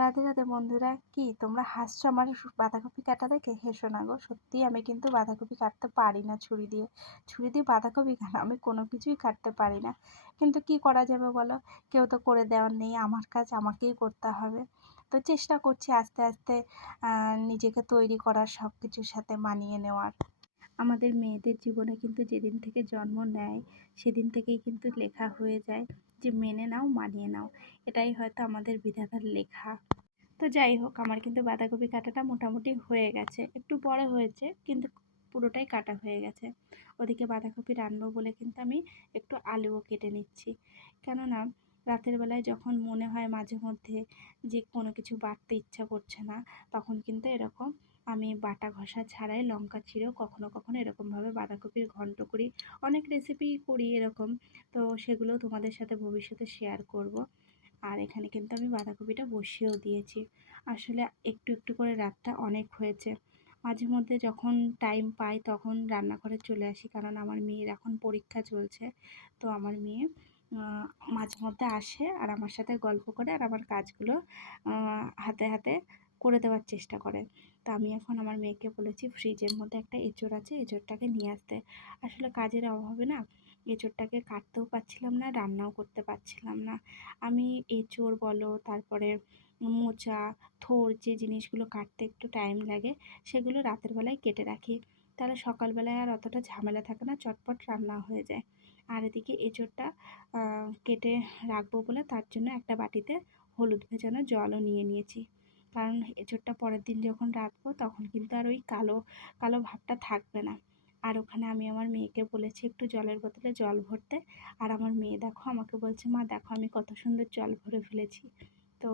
রাধে রাধে বন্ধুরা, কি তোমরা হাসছো আমার বাঁধাকপি কাটা দেখে? হেসো না গো, সত্যিই আমি কিন্তু বাঁধাকপি কাটতে পারি না ছুরি দিয়ে বাঁধাকপি কেন, আমি কোনো কিছুই কাটতে পারি না। কিন্তু কি করা যাবে বলো, কেউ তো করে দেওয়ার নেই, আমার কাজ আমাকেই করতে হবে। তো চেষ্টা করছি আস্তে আস্তে নিজেকে তৈরি করার, সব কিছুর সাথে মানিয়ে নেওয়ার। আমাদের মেয়েদের জীবনে কিন্তু যেদিন থেকে জন্ম নেয় সেদিন থেকেই কিন্তু লেখা হয়ে যায় যে মেনে নাও, মানিয়ে নাও। এটাই হয়তো আমাদের বিধাতার লেখা। তো যাই হোক, আমার কিন্তু বাঁধাকপি কাটাটা মোটামুটি হয়ে গেছে, একটু বড় হয়েছে কিন্তু পুরোটাই কাটা হয়ে গেছে। ওদিকে বাঁধাকপি রান্নাবো বলে কিন্তু আমি একটু আলুও কেটে নিচ্ছি। কেননা রাতের বেলায় যখন মনে হয় মাঝে মধ্যে যে কোনো কিছু বাটতে ইচ্ছা করছে না, তখন কিন্তু এরকম আমি বাটা ঘষা ছাড়াই লঙ্কা চিরেও কখনো কখনো এরকমভাবে বাঁধাকপির ঘন্ট করি। অনেক রেসিপি করি এরকম, তো সেগুলো তোমাদের সাথে ভবিষ্যতে শেয়ার করব। আর এখানে কিন্তু আমি বাঁধাকপিটা বসিয়েও দিয়েছি। আসলে একটু একটু করে রাতটা অনেক হয়েছে। মাঝে মধ্যে যখন টাইম পাই তখন রান্নাঘরে চলে আসি, কারণ আমার মেয়ের এখন পরীক্ষা চলছে। তো আমার মেয়ে মাঝে মধ্যে আসে আর আমার সাথে গল্প করে আর আমার কাজগুলো হাতে হাতে করে দেওয়ার চেষ্টা করে। তো আমি এখন আমার মেয়েকে বলেছি ফ্রিজের মধ্যে একটা এঁচোড় আছে, এঁচোড়টাকে নিয়ে আসতে। আসলে কাজের অভাবে না এঁচোড়টাকে কাটতেও পারছিলাম না, রান্নাও করতে পারছিলাম না। আমি এঁচোড় বলো, তারপরে মোচা, থোড়, যে জিনিসগুলো কাটতে একটু টাইম লাগে সেগুলো রাতের বেলায় কেটে রাখি। তাহলে সকালবেলায় আর অতটা ঝামেলা থাকে না, চটপট রান্না হয়ে যায়। আর এদিকে এঁচোড়টা কেটে রাখবো বলে তার জন্য একটা বাটিতে হলুদ ভেজানো জলও নিয়ে নিয়েছি। কারণ এঁচোড়টা পরের দিন যখন রাখবো তখন কিন্তু আর ওই কালো কালো ভাবটা থাকবে না। আর ওখানে আমি আমার মেয়েকে বলেছি একটু জলের বোতলে জল ভরতে। আর আমার মেয়ে দেখো আমাকে বলছে, মা দেখো আমি কত সুন্দর জল ভরে ফেলেছি। তো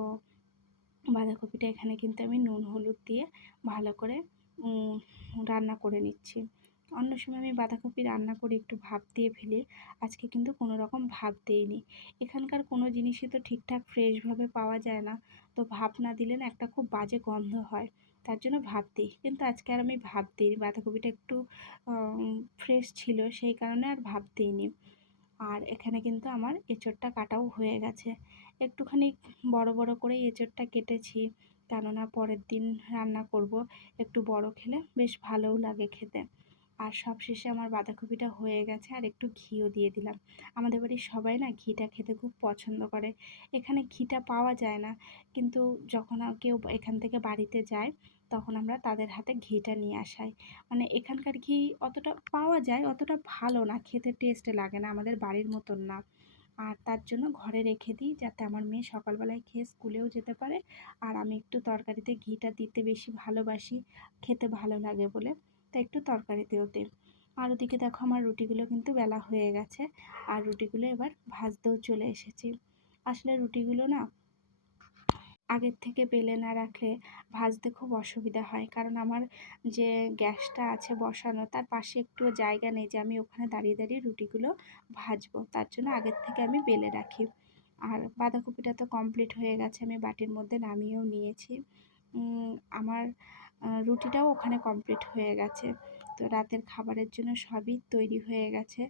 বাঁধাকপিটা এখানে কিন্তু আমি নুন হলুদ দিয়ে ভালো করে রান্না করে নিচ্ছি। অন্য সময় আমি বাঁধাকপি রান্না করে একটু ভাপ দিয়ে ফেলি, আজকে কিন্তু কোনো রকম ভাপ দেইনি। এখানকার কোনো জিনিসই তো ঠিকঠাক ফ্রেশভাবে পাওয়া যায় না, তো ভাপ না দিলে না একটা খুব বাজে গন্ধ হয়। তার জন্য ভাপ দিই, কিন্তু আজকে আর আমি ভাপ দিইনি। বাঁধাকপিটা একটু ফ্রেশ ছিল সেই কারণে আর ভাপ দিইনি। আর এখানে কিন্তু আমার এঁচোড়টা কাটাও হয়ে গেছে। একটুখানি বড় বড় করে এঁচোড়টা কেটেছি, কেননা পরের দিন রান্না করব। একটু বড় খেলে বেশ ভালোও লাগে খেতে। আর সবশেষে আমার বাঁধাকপিটা হয়ে গেছে, আর একটু ঘিও দিয়ে দিলাম। আমাদের বাড়ির সবাই না ঘিটা খেতে খুব পছন্দ করে। এখানে ঘিটা পাওয়া যায় না, কিন্তু যখন কেউ এখান থেকে বাড়িতে যায় তখন আমরা তাদের হাতে ঘিটা নিয়ে আসাই। মানে এখানকার ঘি অতটা পাওয়া যায়, অতটা ভালো না, খেতে টেস্ট লাগে না, আমাদের বাড়ির মতন না। আর তার জন্য ঘরে রেখে দিই যাতে আমার মেয়ে সকালবেলায় খেয়ে স্কুলেও যেতে পারে। আর আমি একটু তরকারিতে ঘিটা দিতে বেশি ভালোবাসি, খেতে ভালো লাগে বলে, তাই একটু তরকারিতেও দিই। আর ওদিকে দেখো আমার রুটিগুলো কিন্তু বেলা হয়ে গেছে, আর রুটিগুলো এবার ভাজতেও চলে এসেছি। আসলে রুটিগুলো না আগের থেকে বেলে না রাখলে ভাজতে খুব অসুবিধা হয়, কারণ আমার যে গ্যাসটা আছে বসানো তার পাশে একটুও জায়গা নেই যে আমি ওখানে দাঁড়িয়ে দাঁড়িয়ে রুটিগুলো ভাজবো। তার জন্য আগের থেকে আমি বেলে রাখি। আর বাঁধাকপিটা তো কমপ্লিট হয়ে গেছে, আমি বাটির মধ্যে নামিয়েও নিয়েছি। আমার রুটিটাও ওখানে কমপ্লিট হয়ে গেছে। তো রাতের খাবারের জন্য সবই তৈরি হয়ে গেছে।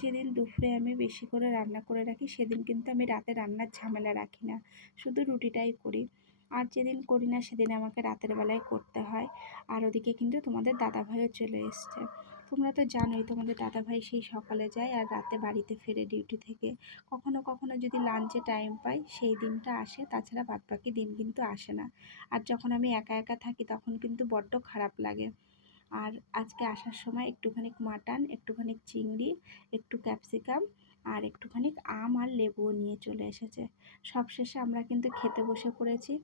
যেদিন দুপুরে আমি বেশি করে রান্না করে রাখি সেদিন কিন্তু আমি রাতে রান্নার ঝামেলা রাখি না, শুধু রুটিটাই করি। আর যেদিন করি না সেদিন আমাকে রাতের বেলায় করতে হয়। আর ওদিকে কিন্তু তোমাদের দাদাভাইও চলে এসছে। তোমরা তো জানোই তোমাদের দাদাভাই সেই সকালে যায় আর রাতে বাড়িতে ফেরে ডিউটি থেকে। কখনো কখনো যদি লাঞ্চে টাইম পাই সেই দিনটা আসে, তাছাড়া বাদবাকি দিন কিন্তু আসে না। আর যখন আমি একা একা থাকি তখন কিন্তু বড্ড খারাপ লাগে। আর আজকে আসার সময় একটুখানি মাটন, একটুখানি চিংড়ি, একটু ক্যাপসিকাম আর একটুখানি আম আর লেবুও নিয়ে চলে এসেছে। সবশেষে আমরা কিন্তু খেতে বসে পড়েছি।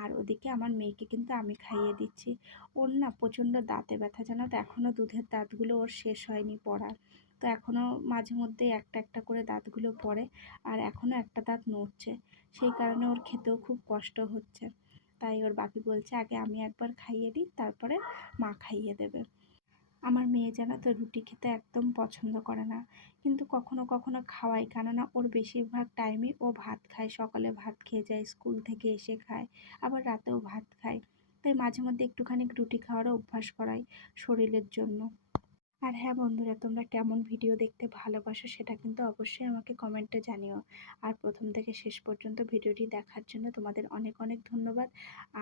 আর ওদিকে আমার মেয়েকে কিন্তু আমি খাইয়ে দিচ্ছি। ওর না প্রচণ্ড দাঁতে ব্যথা, জানো তো, এখনও দুধের দাঁতগুলো ওর শেষ হয়নি পড়া। তো এখনও মাঝে মধ্যে একটা একটা করে দাঁতগুলো পড়ে, আর এখনও একটা দাঁত নড়ছে। সেই কারণে ওর খেতেও খুব কষ্ট হচ্ছে। তাই ওর বাপি বলছে আগে আমি একবার খাইয়ে দিই, তারপরে মা খাইয়ে দেবে। আমার মেয়ে জানো তো রুটি খেতে একদম পছন্দ করে না, কিন্তু কখনো কখনো খাওয়াই, কেননা ওর বেশিরভাগ টাইমই ও ভাত খায়। সকালে ভাত খেয়ে যায়, স্কুল থেকে এসে খায়, আবার রাতেও ভাত খায়। তাই মাঝে মধ্যে একটুখানি রুটি খাওয়ারও অভ্যাস করাই শরীরের জন্য। আর হ্যাঁ বন্ধুরা, তোমরা কেমন ভিডিও দেখতে ভালোবাসো সেটা কিন্তু অবশ্যই আমাকে কমেন্টে জানিও। আর প্রথম থেকে শেষ পর্যন্ত ভিডিওটি দেখার জন্য তোমাদের অনেক অনেক ধন্যবাদ।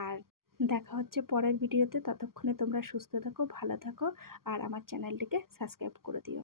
আর দেখা হচ্ছে পরের ভিডিওতে। ততক্ষণে তোমরা সুস্থ থাকো, ভালো থাকো, আর আমার চ্যানেলটিকে সাবস্ক্রাইব করে দিও।